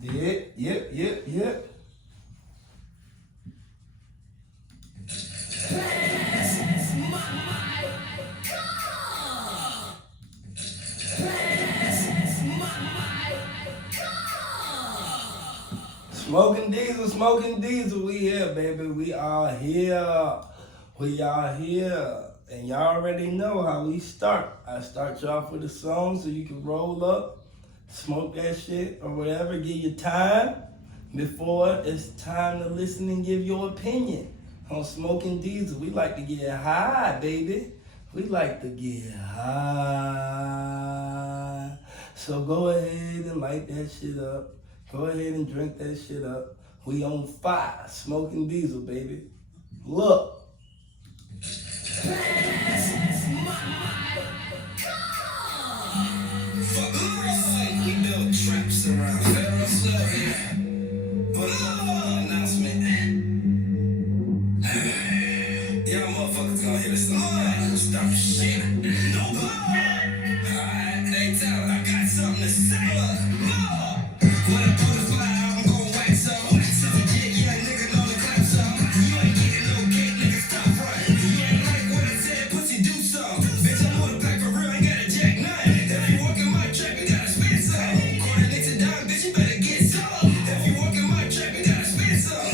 Yep. Smoking diesel, we here, baby. We are here. We are here. And y'all already know how we start. I start you off with a song so you can roll up, smoke that shit or whatever, give you time before it's time to listen and give your opinion on Smoking Diesel. We like to get high, baby. We like to get high. So go ahead and light that shit up. Go ahead and drink that shit up. We on fire, Smoking Diesel, baby. Look. We build traps around but announcement. Y'all motherfuckers gonna hear this song. Stop shit. No. Alright, they tell I got something to say. When I put a fire, I'm gon' wax some. Legit, young nigga know the clap some. You ain't getting no cake, nigga, stop running. You ain't like what I said, pussy, do some. Bitch, I'm on the pack for real, ain't got a jack none. If you walkin' my trap, you gotta spend some. Quarter nicks and dime, bitch, you better get some. If you walkin' my trap, you gotta spend some.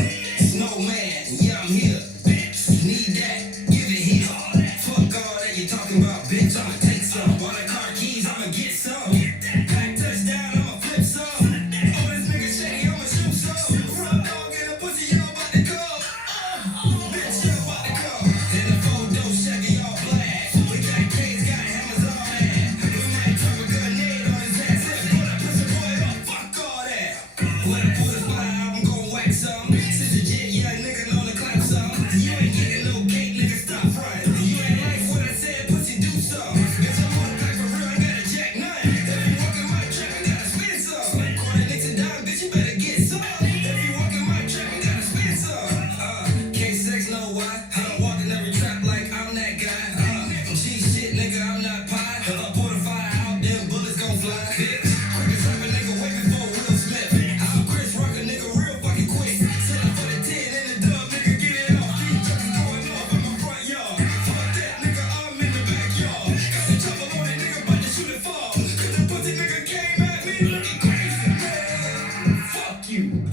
Snowman, yeah, I'm here, bitch. Need that, give it here. Fuck all that you talking about, bitch. I'ma take some. While the car keys, I'ma get some. Back touchdown, I'ma flip some.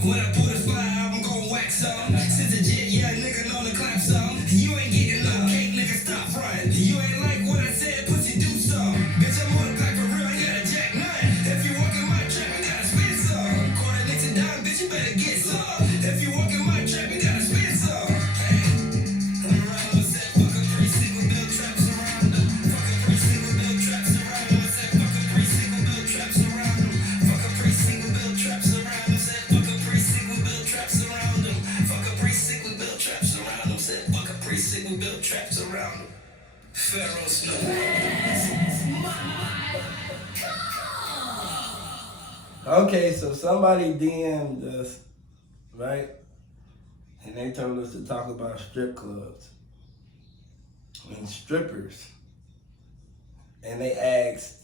When I put a fire, I'm gon' wax some. Since a jet, yeah, nigga know the clap some. You ain't getting no cake, nigga, stop frontin'. You ain't like what I said, pussy, do some. Bitch, I'm on the pack for real, ain't got a jack none. If you walk in my trap, you gotta spend some. Quarter nicks and dime, bitch, you better get some. If you walk in my trap, you gotta spend some. Hey, around I said, fuck a precinct, we build traps around them. Fuck a precinct, we build traps around them. I said, fuck a precinct, we build traps around them. Fuck a precinct, we build traps around them. Said, fuck a precinct, we build traps around them. Fuck a precinct, we build traps around them. Said, fuck a precinct, we build traps around them. Pharaoh Snow. Okay, so somebody DM'd us, right? And they told us to talk about strip clubs and strippers. And they asked,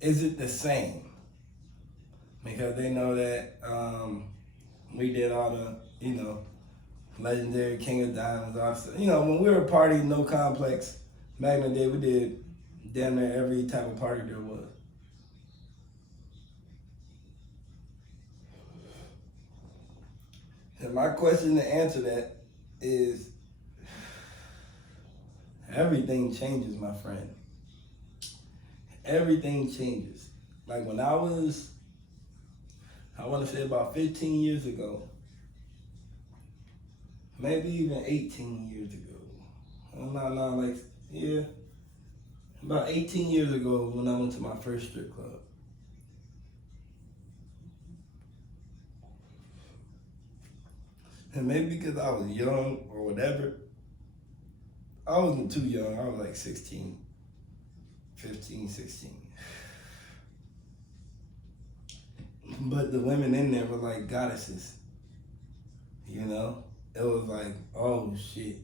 is it the same? Because they know that we did all the, legendary King of Diamonds. Also, when we were partying No Complex, back in the day, we did damn near every type of party there was. And my question to answer that is, everything changes, my friend. Everything changes. Like when I want to say about 15 years ago, maybe even 18 years ago. About 18 years ago when I went to my first strip club. And maybe because I was young or whatever, I wasn't too young. I was like 16, 15, 16. But the women in there were like goddesses, It was like, oh shit,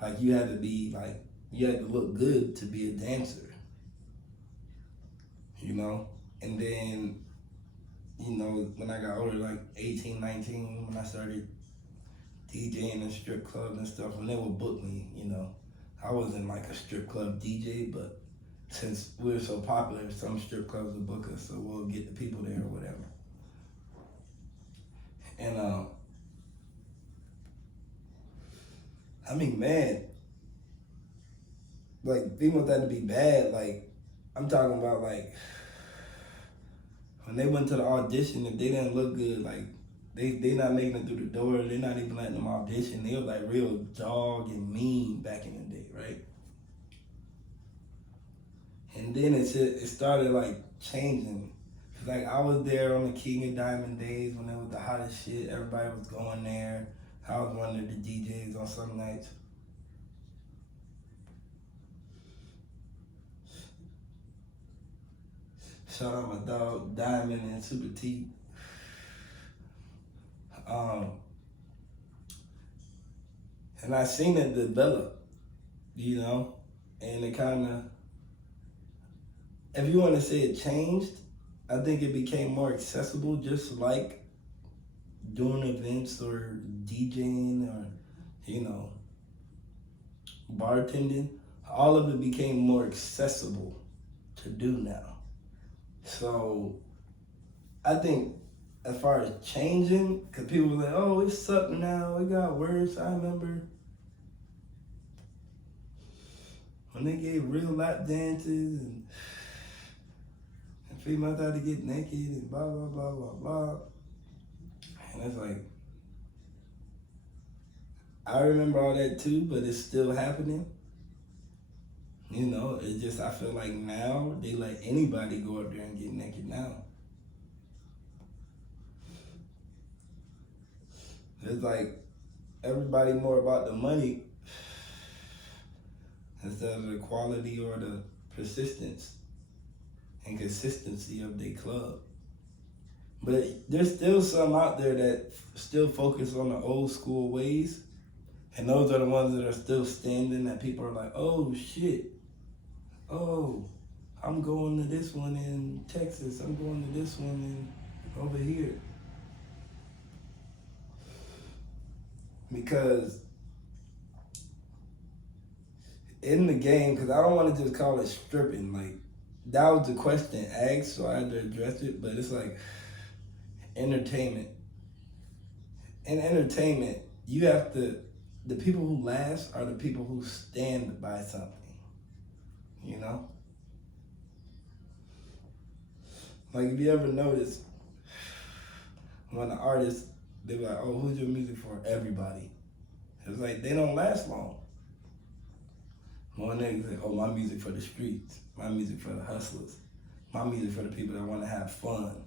like you had to look good to be a dancer, And then, when I got older, like 18, 19, when I started DJing in strip clubs and stuff, when they would book me. I wasn't like a strip club DJ, but since we were so popular, some strip clubs would book us, so we'll get the people there or whatever. And I mean, man, like people want that to be bad. Like I'm talking about, like when they went to the audition, if they didn't look good, like they not making it through the door, they're not even letting them audition. They were like real dog and mean back in the day, right? And then it started like changing. Like I was there on the King and Diamond days when it was the hottest shit. Everybody was going there. I was one of the DJs on some nights. Shout out my dog Diamond and Super T. And I seen it develop, and it kind of, if you want to say it changed, I think it became more accessible, just like doing events or DJing or, bartending. All of it became more accessible to do now. So I think as far as changing, because people were like, oh, it sucked now, it got worse. I remember when they gave real lap dances and females had to get naked and blah, blah, blah, blah, blah. And it's like, I remember all that too, but it's still happening. It's just, I feel like now they let anybody go up there and get naked now. It's like everybody more about the money instead of the quality or the persistence and consistency of their club. But there's still some out there that still focus on the old school ways. And those are the ones that are still standing, that people are like, oh shit. Oh, I'm going to this one in Texas. I'm going to this one in over here. Because in the game, because I don't want to just call it stripping, like that was the question asked, so I had to address it, but it's like entertainment. In entertainment, you have to, the people who last are the people who stand by something, Like if you ever notice, when the artists, they be like, oh, who's your music for? Everybody. It's like, they don't last long. More niggas say, oh, my music for the streets. My music for the hustlers. My music for the people that want to have fun.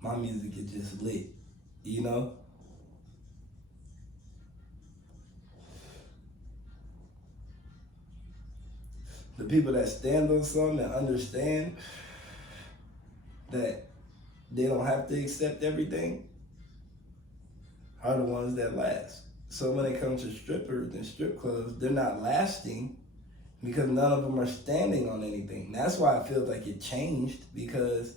My music is just lit, The people that stand on something and understand that they don't have to accept everything are the ones that last. So when it comes to strippers and strip clubs, they're not lasting because none of them are standing on anything. That's why it feels like it changed, because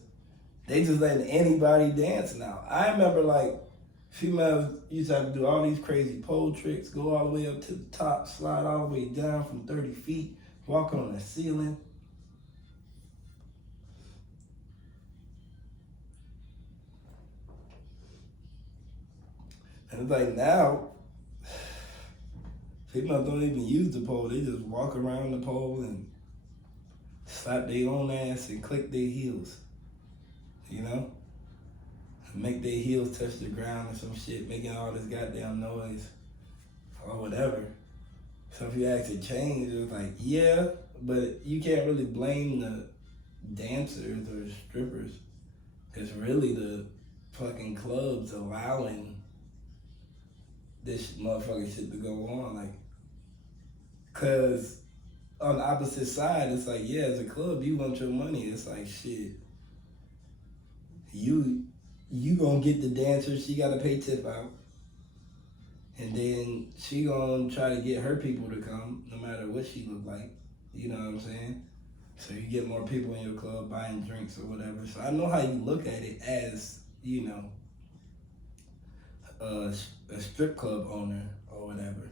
they just letting anybody dance now. I remember like females used to have to do all these crazy pole tricks, go all the way up to the top, slide all the way down from 30 feet, walk on the ceiling. And it's like now, females don't even use the pole. They just walk around the pole and slap their own ass and click their heels, Make their heels touch the ground or some shit, making all this goddamn noise or whatever. So if you actually change, it's like, yeah, but you can't really blame the dancers or strippers. It's really the fucking clubs allowing this motherfucking shit to go on. Like, cause on the opposite side, it's like, yeah, as a club, you want your money. It's like, shit, you gonna get the dancer, she gotta pay tip out. And then she gonna try to get her people to come, no matter what she look like. You know what I'm saying? So you get more people in your club buying drinks or whatever. So I know how you look at it as you know, a strip club owner or whatever.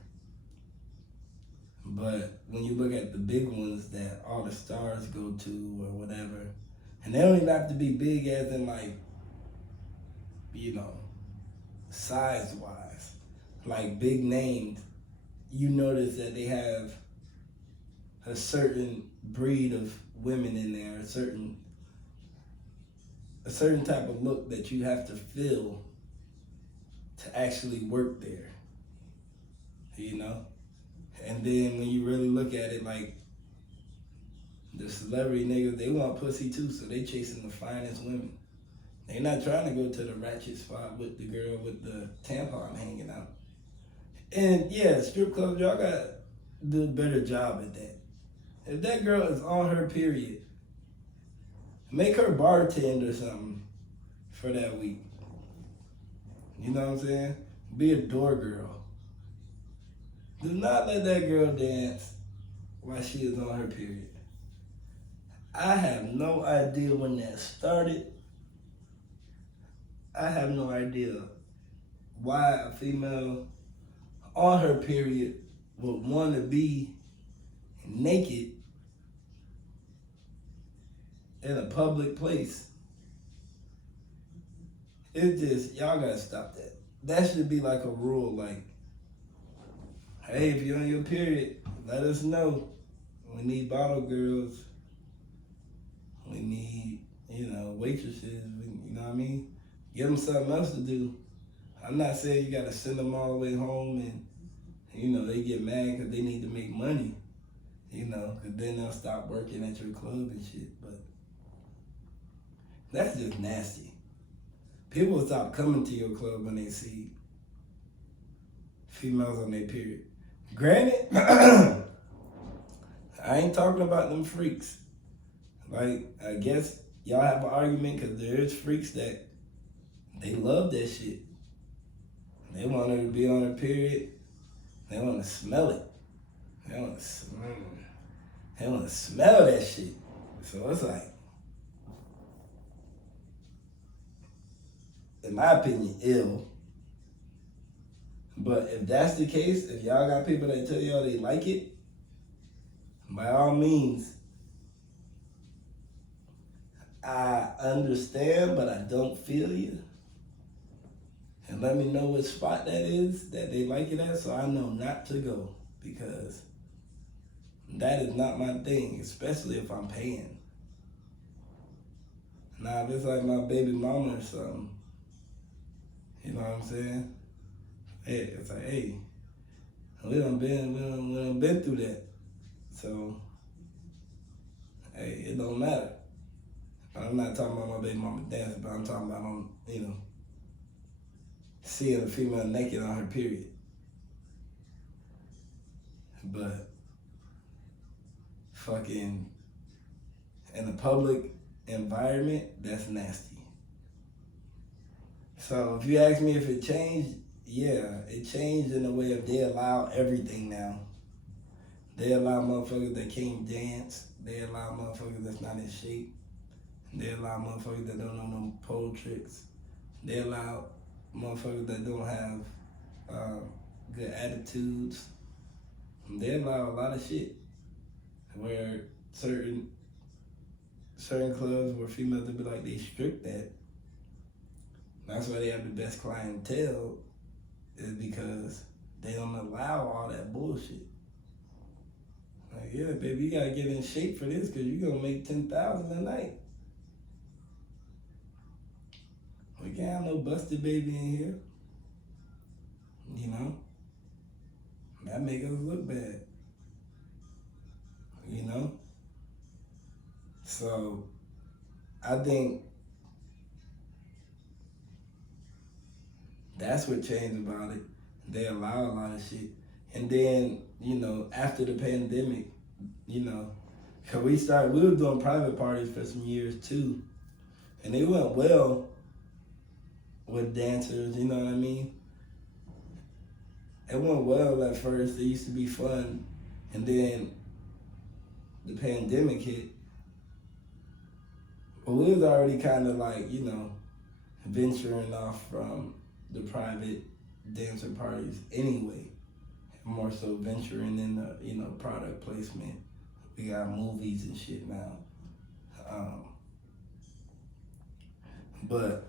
But when you look at the big ones that all the stars go to or whatever, and they don't even have to be big as in like, you know, size wise, like big names, you notice that they have a certain breed of women in there, a certain type of look that you have to feel to actually work there, you know? And then when you really look at it, like the celebrity niggas, they want pussy too, so they chasing the finest women. They not trying to go to the ratchet spot with the girl with the tampon hanging out. And yeah, strip clubs, y'all gotta do a better job at that. If that girl is on her period, make her bartend or something for that week. You know what I'm saying? Be a door girl. Do not let that girl dance while she is on her period. I have no idea when that started. I have no idea why a female on her period would want to be naked in a public place. It's just, y'all gotta stop that. That should be like a rule, like, hey, if you're on your period, let us know. We need bottle girls. We need, waitresses. You know what I mean? Give them something else to do. I'm not saying you gotta send them all the way home and, they get mad because they need to make money. Because then they'll stop working at your club and shit. But that's just nasty. People will stop coming to your club when they see females on their period. Granted, I ain't talking about them freaks. Like, I guess y'all have an argument because there is freaks that they love that shit. They want her to be on her period. They want to smell it. They want to smell that shit. So it's like, in my opinion, ill. But if that's the case, if y'all got people that tell y'all they like it, by all means, I understand, but I don't feel you. And let me know what spot that is that they like it at so I know not to go, because that is not my thing, especially if I'm paying. Now, if it's like my baby mama or something, you know what I'm saying? Hey, it's like, hey, we done been through that. So, hey, it don't matter. I'm not talking about my baby mama dancing, but I'm talking about, seeing a female naked on her period. But fucking in a public environment, that's nasty. So if you ask me if it changed, yeah, it changed in the way of they allow everything now. They allow motherfuckers that can't dance. They allow motherfuckers that's not in shape. They allow motherfuckers that don't know no pole tricks. They allow motherfuckers that don't have good attitudes. They allow a lot of shit where certain clubs where females will be like they strict that. That's why they have the best clientele, is because they don't allow all that bullshit. Like, yeah, baby, you gotta get in shape for this because you're gonna make $10,000 a night. We can't have no busted baby in here. That make us look bad. So I think that's what changed about it. They allow a lot of shit. And then, after the pandemic, cause we were doing private parties for some years too. And they went well with dancers, you know what I mean? It went well at first. It used to be fun. And then the pandemic hit. But we was already kind of like, venturing off from the private dancer parties anyway. More so venturing in the, product placement. We got movies and shit now. But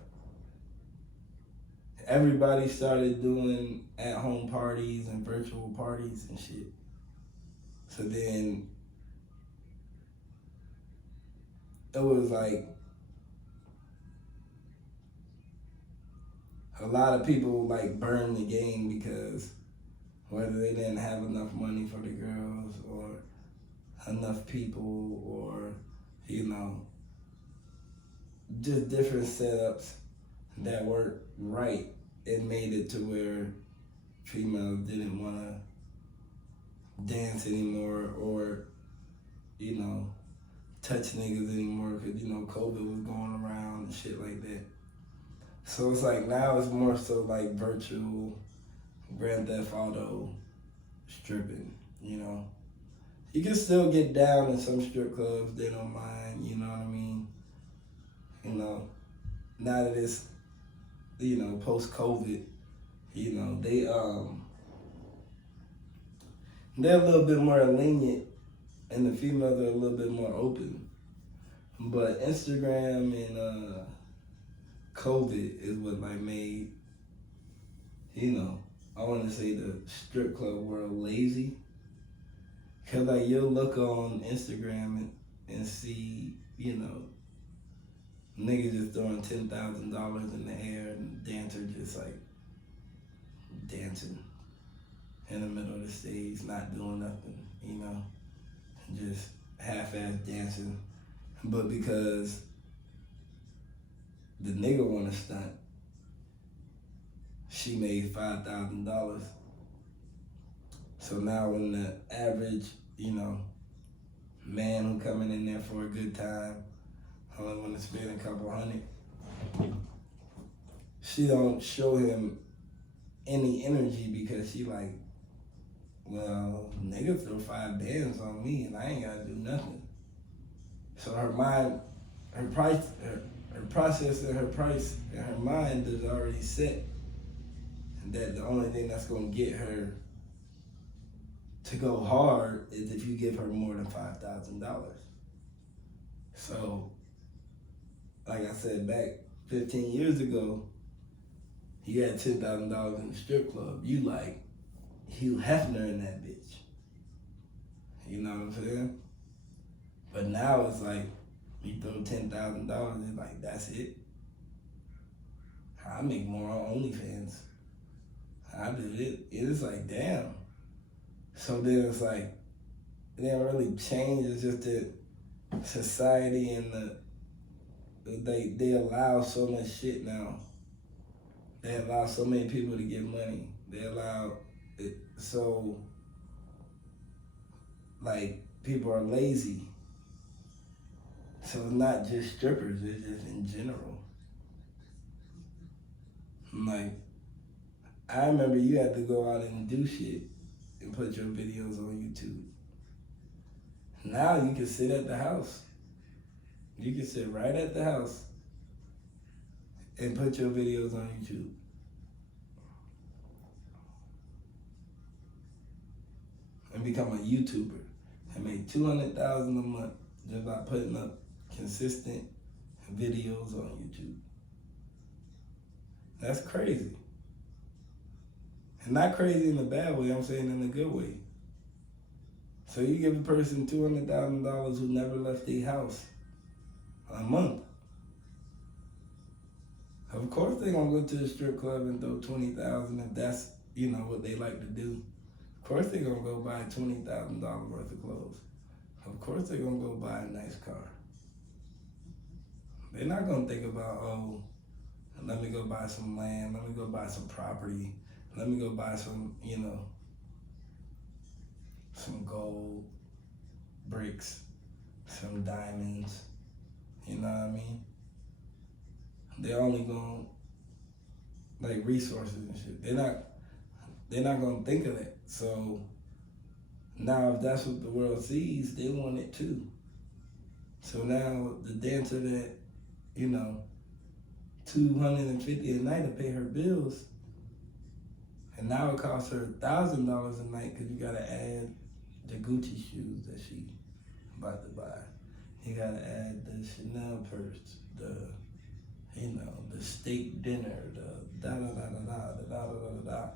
everybody started doing at-home parties and virtual parties and shit. So then it was like a lot of people like burned the game because whether they didn't have enough money for the girls or enough people or, just different setups that weren't right. It made it to where females didn't want to dance anymore or, touch niggas anymore because, COVID was going around and shit like that. So it's like now it's more so like virtual Grand Theft Auto stripping, You can still get down in some strip clubs, they don't mind, you know what I mean? Now that it's, post-COVID, they're a little bit more lenient and the females are a little bit more open. But Instagram and COVID is what like made, I want to say the strip club world lazy. Cause like you'll look on Instagram and see, niggas just throwing $10,000 in the air and dancer just like dancing in the middle of the stage, not doing nothing, just half-ass dancing. But because the nigga wanna stunt, she made $5,000. So now when the average, man who coming in there for a good time, only want to spend a couple hundred, she don't show him any energy because she like, well, nigga throw 5 bands on me and I ain't gotta do nothing. So her mind, her process and her price and her mind is already set. And that the only thing that's gonna get her to go hard is if you give her more than $5,000. So, like I said, back 15 years ago, you had $10,000 in the strip club. You like Hugh Hefner in that bitch. You know what I'm saying? But now it's like, you throw $10,000, it's like, that's it. I make more on OnlyFans. I do it. It's like, damn. So then it's like, it didn't really change. It's just that society and they allow so much shit now. They allow so many people to get money. They allow it, so like people are lazy. So it's not just strippers, it's just in general. Like, I remember you had to go out and do shit and put your videos on YouTube. Now you can sit at the house. You can sit right at the house and put your videos on YouTube. And become a YouTuber and make $200,000 a month just by putting up consistent videos on YouTube. That's crazy. And not crazy in a bad way, I'm saying in a good way. So you give a person $200,000 who never left their house a month. Of course they're gonna go to the strip club and throw $20,000 if that's, what they like to do. Of course they're gonna go buy $20,000 worth of clothes. Of course they're gonna go buy a nice car. They're not gonna think about, oh, let me go buy some land, let me go buy some property, let me go buy some, some gold bricks, some diamonds, you know what I mean? They're only gonna, like, resources and shit. They're not gonna think of that. So now if that's what the world sees, they want it too. So now the dancer that, $250 a night to pay her bills, and now it costs her $1,000 a night because you gotta add the Gucci shoes that she about to buy. You gotta add the Chanel purse, the steak dinner, the da da da da da da da da da da.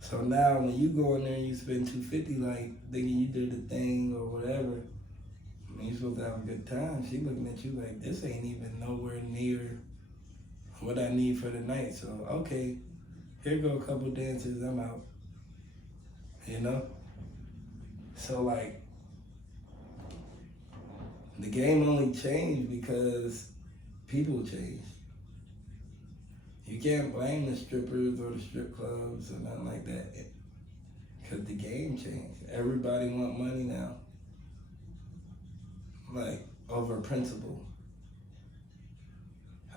So now when you go in there and you spend $250, like thinking you did the thing or whatever, I mean, you're supposed to have a good time. She looking at you like, this ain't even nowhere near what I need for the night. So okay, here go a couple dances, I'm out. You know? So like, the game only changed because people changed. You can't blame the strippers or the strip clubs or nothing like that, because the game changed. Everybody want money now, like over principle.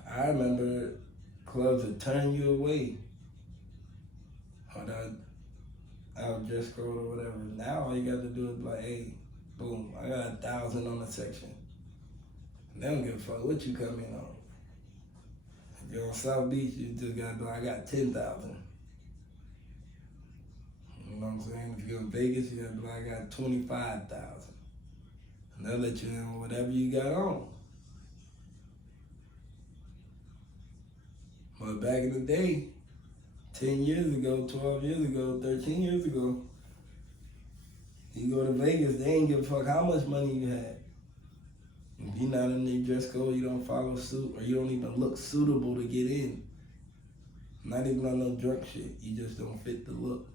I remember clubs would turn you away, or I'll just scroll or whatever. Now all you got to do is be like, hey, boom, I got 1,000 on the section. They don't give a fuck what you come in on. If you're on South Beach, you just gotta be like, I got 10,000. You know what I'm saying? If you're in Vegas, you gotta be like, I got 25,000. And they'll let you in with whatever you got on. But back in the day, 10 years ago, 12 years ago, 13 years ago, you go to Vegas, they ain't give a fuck how much money you had. If you're not in their dress code, you don't follow suit, or you don't even look suitable to get in. Not even on no drunk shit. You just don't fit the look.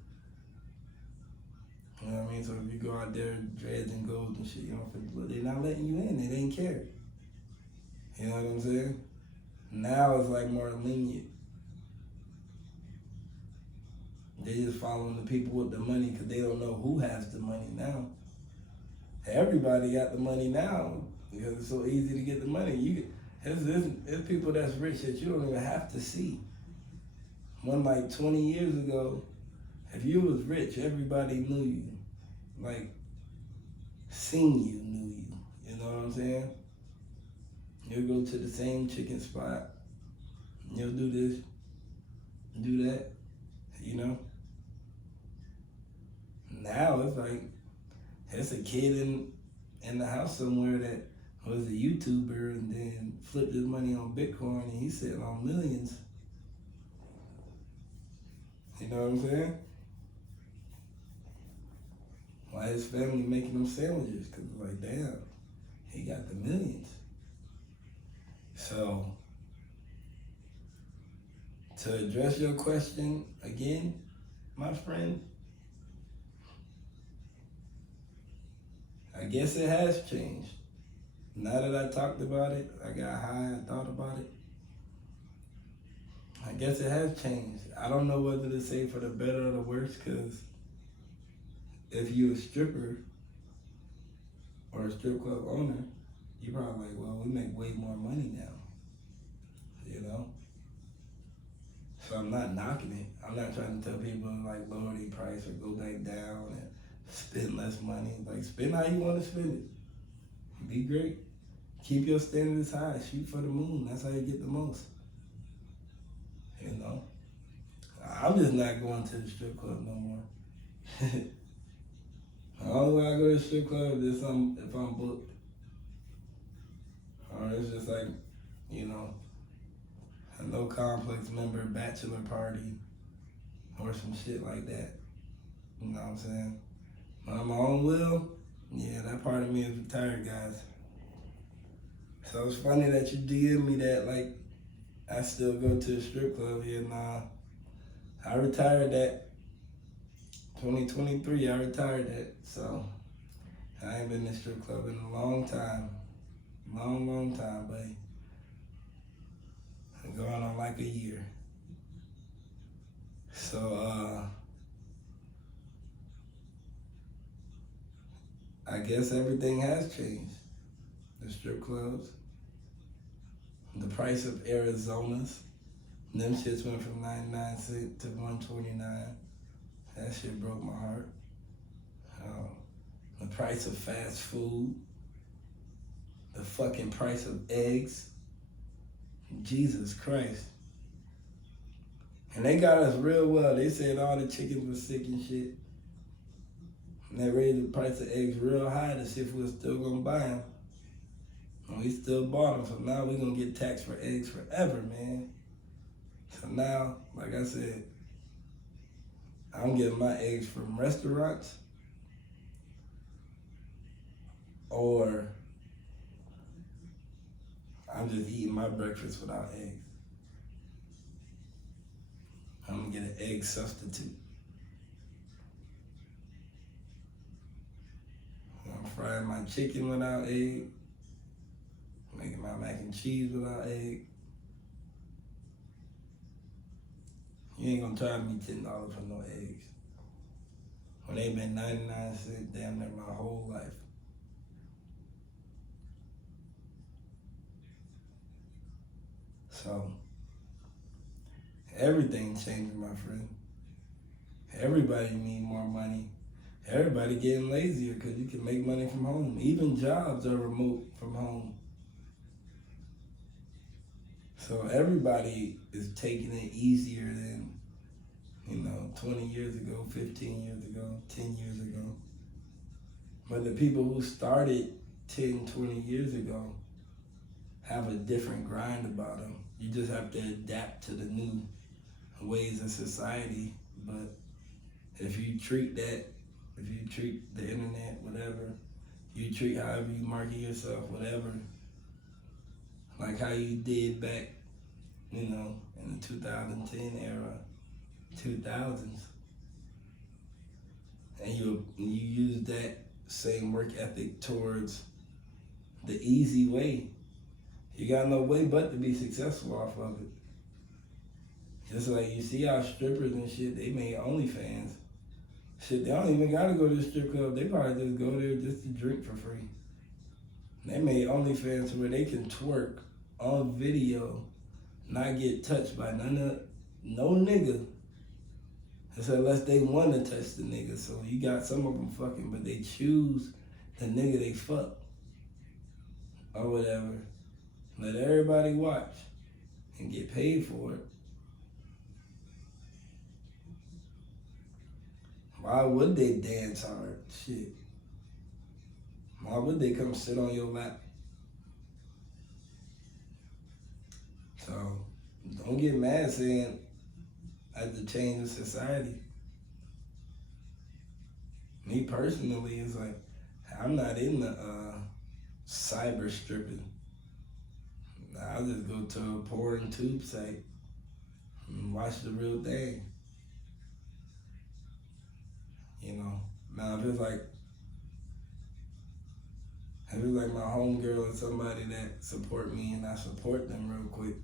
You know what I mean? So if you go out there dreads and gold and shit, you don't fit the look. They're not letting you in. They didn't care. You know what I'm saying? Now it's like more lenient. They just following the people with the money because they don't know who has the money now. Everybody got the money now because it's so easy to get the money. There's people that's rich that you don't even have to see. One like 20 years ago, if you was rich, everybody knew you. Like, seen you, knew you. You know what I'm saying? You'll go to the same chicken spot. You'll do this, do that, you know? Now it's like, there's a kid in the house somewhere that was a YouTuber and then flipped his money on Bitcoin and he's sitting on millions. You know what I'm saying? Why his family making them sandwiches? Because like, damn, he got the millions. So, to address your question again, my friend, I guess it has changed. Now that I talked about it, I got high, I thought about it. I guess it has changed. I don't know whether to say for the better or the worse, because if you're a stripper or a strip club owner, you're probably like, well, we make way more money now, you know? So I'm not knocking it. I'm not trying to tell people to like lower their price or go back down and spend less money. Like, spend how you want to spend it. Be great. Keep your standards high. Shoot for the moon. That's how you get the most. You know? I'm just not going to the strip club no more. The only way I go to the strip club is if I'm booked. Or it's just like, you know, a no complex member bachelor party or some shit like that. You know what I'm saying? But on my own will, yeah, that part of me is retired, guys. So it's funny that you DM me that, like, I still go to a strip club. Yeah, nah. I retired that. 2023, I retired that. So I ain't been in a strip club in a long time. Long time, buddy. I'm going on like a year. So, I guess everything has changed. The strip clubs, the price of Arizonas, them shits went from 99 cents to 129. That shit broke my heart. The price of fast food, the fucking price of eggs, Jesus Christ. And they got us real well. They said all the chickens were sick and shit. And they raised the price of eggs real high to see if we were still gonna buy them. And we still bought them, so now we gonna get taxed for eggs forever, man. So now, like I said, I'm getting my eggs from restaurants or I'm just eating my breakfast without eggs. I'm gonna get an egg substitute. I'm frying my chicken without egg, making my mac and cheese without egg. You ain't gonna charge me $10 for no eggs. When they been 99 cents damn near my whole life. So, everything changing, my friend. Everybody need more money. Everybody getting lazier because you can make money from home. Even jobs are remote from home. So everybody is taking it easier than, 20 years ago, 15 years ago, 10 years ago. But the people who started 10, 20 years ago have a different grind about them. You just have to adapt to the new ways of society. But if you treat the internet, whatever, you treat however you market yourself, whatever, like how you did back, in the 2010 era, 2000s, and you use that same work ethic towards the easy way, you got no way but to be successful off of it. Just like you see our strippers and shit, they made OnlyFans. Shit, they don't even gotta go to the strip club. They probably just go there just to drink for free. They made OnlyFans where they can twerk on video, not get touched by no nigga. It's unless they want to touch the nigga. So you got some of them fucking, but they choose the nigga they fuck or whatever. Let everybody watch and get paid for it. Why would they dance hard? Shit. Why would they come sit on your lap? So don't get mad saying at the change of society. Me personally, it's like I'm not in the cyber stripping. I'll just go to a porn tube site and watch the real thing. Now if it's like my homegirl or somebody that support me and I support them real quick,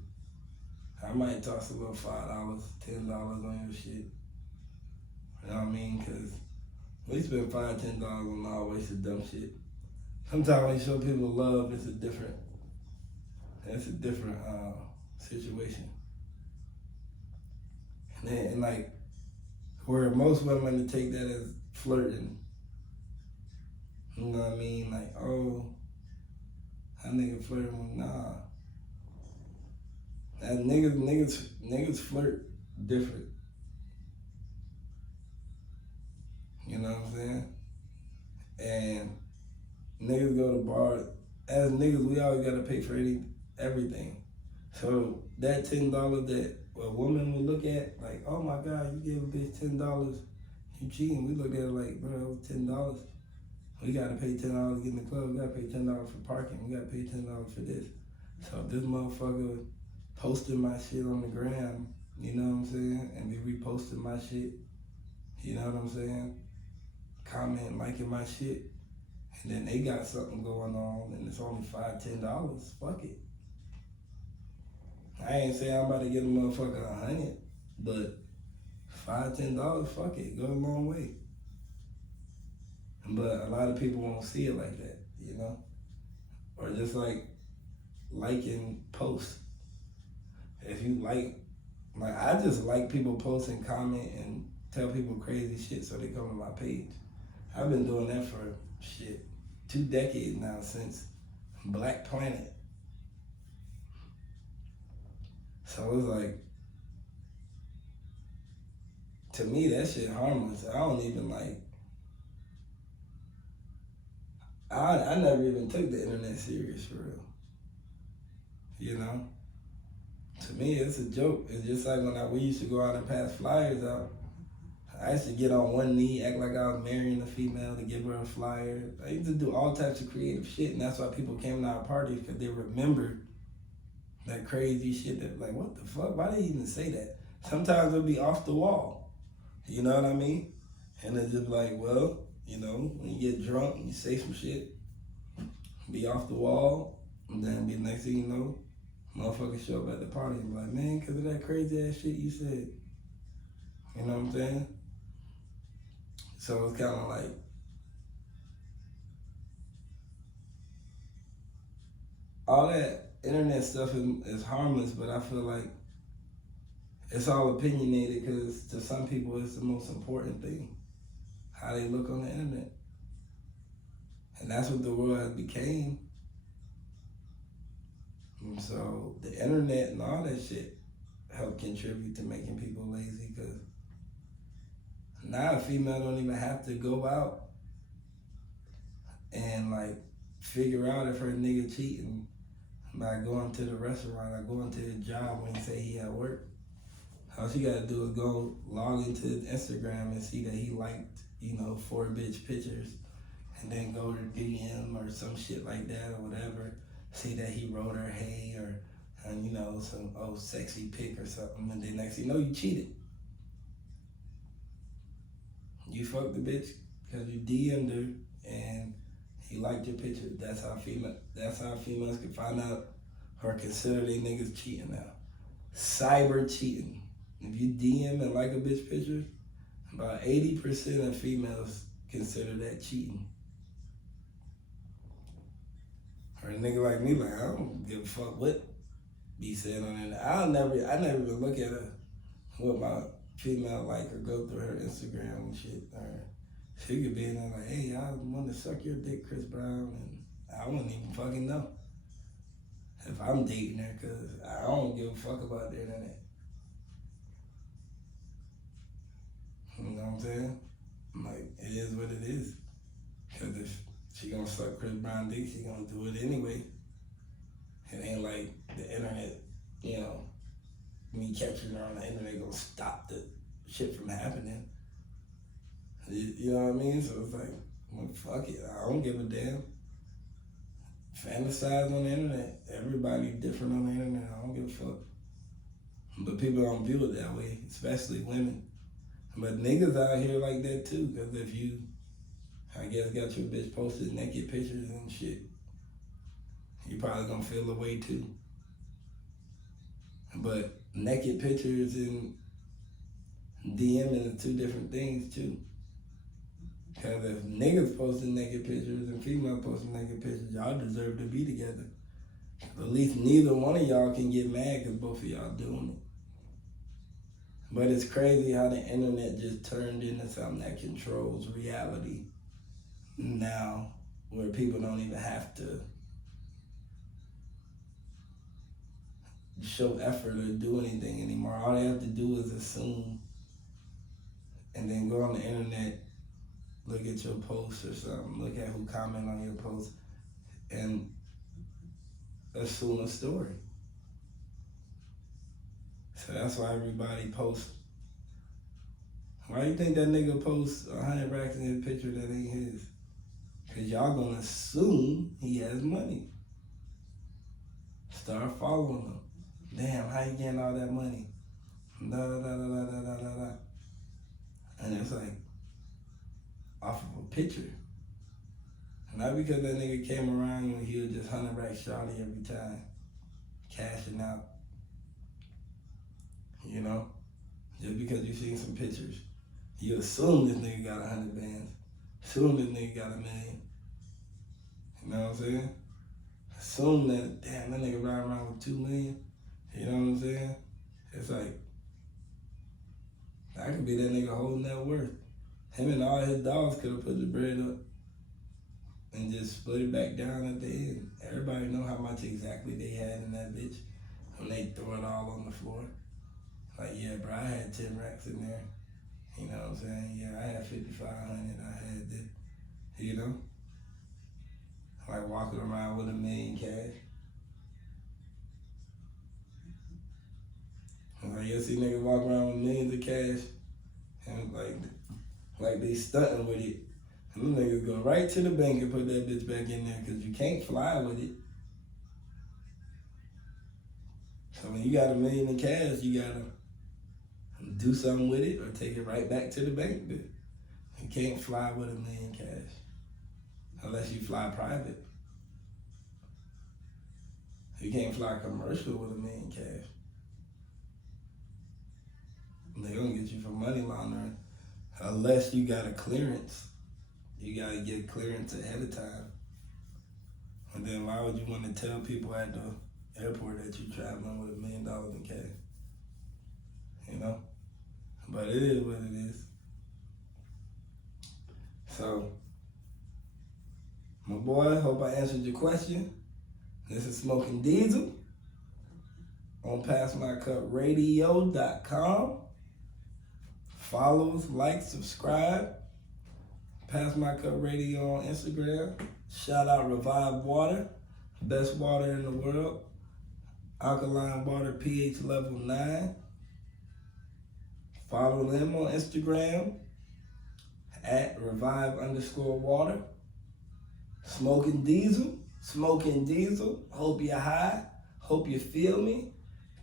I might toss a little $5, $10 on your shit. You know what I mean? Because we spend $5, $10 on all waste of dumb shit. Sometimes when you show people love, it's a different situation. And like, where most women take that as flirting. You know what I mean? Like, oh, that nigga flirting with, nah. That niggas flirt different. You know what I'm saying? And niggas go to bars. As niggas, we always gotta pay for everything. So that $10 that a woman would look at, like, oh my God, you gave a bitch $10, you cheating. We look at it like, bro, that was $10. We gotta pay $10 to get in the club. We gotta pay $10 for parking. We gotta pay $10 for this. So if this motherfucker posting my shit on the gram, you know what I'm saying, and be reposting my shit, you know what I'm saying, comment, liking my shit, and then they got something going on and it's only $5, $10, fuck it. I ain't saying I'm about to get a motherfucker 100, but $5, $10, fuck it, go a long way. But a lot of people won't see it like that, or just like liking posts. If you like I just like people post and comment and tell people crazy shit so they come to my page. I've been doing that for 2 decades now, since Black Planet. So it's like, to me, that shit harmless. I don't even like, I never even took the internet serious for real. You know? To me, it's a joke. It's just like when we used to go out and pass flyers out. I used to get on one knee, act like I was marrying a female to give her a flyer. I used to do all types of creative shit, and that's why people came to our parties, because they remembered that crazy shit that, like, what the fuck? Why did he even say that? Sometimes it'll be off the wall. You know what I mean? And it's just like, well, you know, when you get drunk and you say some shit, be off the wall, and then be the next thing you know, motherfuckers show up at the party and be like, man, because of that crazy ass shit you said. You know what I'm saying? So it's kind of like, all that internet stuff is harmless, but I feel like it's all opinionated, because to some people it's the most important thing, how they look on the internet. And that's what the world has became. And so the internet and all that shit help contribute to making people lazy, because now a female don't even have to go out and like figure out if her nigga cheating by going to the restaurant or going to his job when he say he at work. All she gotta do is go log into his Instagram and see that he liked, 4 bitch pictures, and then go to DM or some shit like that or whatever. See that he wrote her hey, or some sexy pic or something, and then next thing you know, you cheated. You fucked the bitch because you DM'd her and he liked your picture. That's how females can find out or consider they niggas cheating now. Cyber cheating. If you DM and like a bitch picture, about 80% of females consider that cheating. Or a nigga like me, like, I don't give a fuck what be said on it. I never even look at what my female like or go through her Instagram and shit. Or she could be in there like, hey, I want to suck your dick, Chris Brown, and I wouldn't even fucking know if I'm dating her, because I don't give a fuck about the internet. You know what I'm saying? Like, it is what it is. Because if she gonna suck Chris Brown dick, she gonna do it anyway. It ain't like the internet, me catching her on the internet gonna stop the shit from happening. You know what I mean? So it's like, well, fuck it. I don't give a damn. Fantasize on the internet. Everybody different on the internet. I don't give a fuck. But people don't view it that way, especially women. But niggas out here like that too, because if you, I guess, got your bitch posted naked pictures and shit, you probably gonna feel the way too. But naked pictures and DMing are 2 different things too. Because if niggas posting naked pictures and females posting naked pictures, y'all deserve to be together. At least neither one of y'all can get mad because both of y'all doing it. But it's crazy how the internet just turned into something that controls reality now, where people don't even have to show effort or do anything anymore. All they have to do is assume and then go on the internet, look at your post or something, look at who comment on your post, and assume a story. So that's why everybody posts. Why do you think that nigga posts 100 racks in his picture that ain't his? Because y'all gonna assume he has money. Start following him. Damn, how you getting all that money? Da da da da da da da da. And it's like, off of a picture. Not because that nigga came around when he was just 100 racks shawty every time, cashing out. Just because you seen some pictures, you assume this nigga got 100 bands. Assume this nigga got $1 million. You know what I'm saying? Assume that, damn, that nigga riding around with 2 million. You know what I'm saying? It's like, that could be that nigga whole net worth. Him and all his dogs could have put the bread up and just split it back down at the end. Everybody know how much exactly they had in that bitch. when they throw it all on the floor. Like, yeah, bro, I had 10 racks in there. You know what I'm saying? Yeah, I had 5,500. I had this, you know? Like walking around with $1 million cash. Like, you see niggas walk around with millions of cash and like they stunting with it. And them niggas go right to the bank and put that bitch back in there because you can't fly with it. So when you got $1 million in cash, you gotta do something with it or take it right back to the bank. But you can't fly with $1 million cash unless you fly private. You can't fly commercial with $1 million cash. They're gonna get you for money laundering unless you got a clearance. You gotta get clearance ahead of time. And then why would you want to tell people at the airport that you're traveling with $1 million in cash? You know? But it is what it is. So, my boy, hope I answered your question. This is Smokin Diesel on PassMyCupRadio.com. Follow us, like, subscribe. Pass My Cup Radio on Instagram. Shout out Revive Water, best water in the world. Alkaline water, pH level 9. Follow them on Instagram at Revive_water. Smokin Diesel. Hope you're high. Hope you feel me.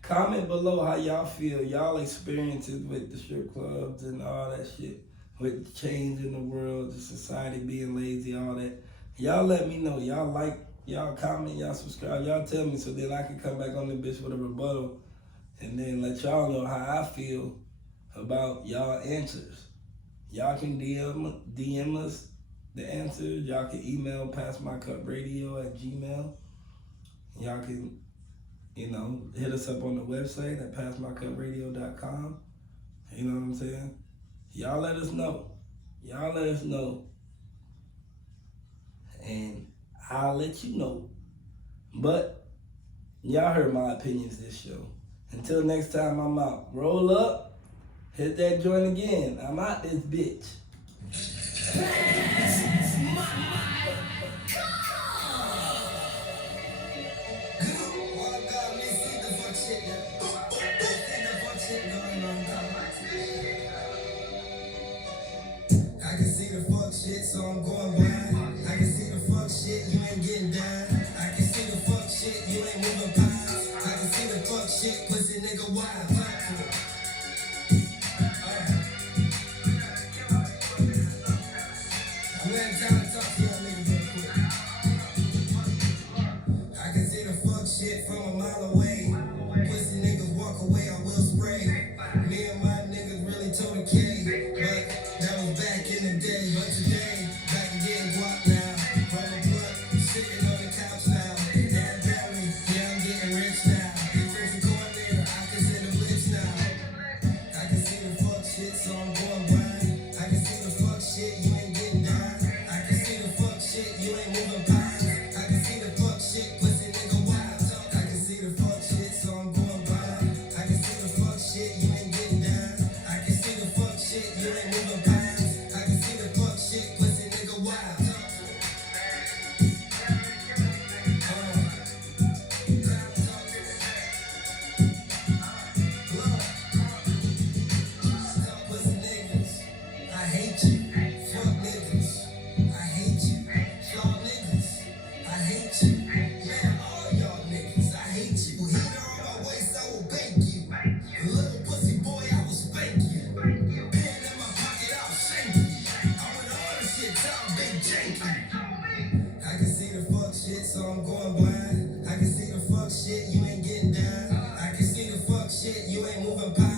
Comment below how y'all feel. Y'all experiences with the strip clubs and all that shit. With the change in the world, the society being lazy, all that. Y'all let me know. Y'all like, y'all comment, y'all subscribe. Y'all tell me so then I can come back on the bitch with a rebuttal and then let y'all know how I feel about y'all answers. Y'all can DM us the answers. Y'all can email passmycupradio@gmail. Y'all can, hit us up on the website at passmycupradio.com. You know what I'm saying? Y'all let us know. And I'll let you know. But y'all heard my opinions this show. Until next time, I'm out. Roll up. Hit that joint again. I'm out this bitch. I can see the fuck shit, so I'm going blind. I can see the fuck shit, you ain't getting down. I can see the fuck shit, you ain't moving pies. I can see the fuck shit, pussy nigga wild. I'm in town to talk to y'all niggas real quick. I can see the fuck shit from a mile away. Pussy niggas walk away, I will spray. Me and my niggas really told the K, but that was back in the day. But today, back to getting guap now. From a blunt, sitting on the couch now. Dad family, yeah, I'm getting rich now. Since the coordinator, I can see the blitz now. I can see the fuck shit, so I'm going blind. I can see the fuck shit, you ain't getting down. I can see the fuck shit, you ain't moving pies. I can see the fuck shit, pussy nigga wild. I can see the fuck shit, so I'm going blind. I can see the fuck shit, you ain't getting down. I can see the fuck shit, you ain't moving pies. I can see the fuck shit, pussy nigga wild. Pussy niggas, I hate you. Fuck niggas, I hate you. Y'all niggas, I hate you. Man, all y'all niggas, I hate you. Heater on my waist, I will bake you. Little pussy boy, I will spank you. Pen in my pocket, I'll shank you. I'm with all the shit, y'all big janky. I can see the fuck shit, so I'm going blind. I can see the fuck shit, you ain't getting down. I can see the fuck shit, you ain't moving pie.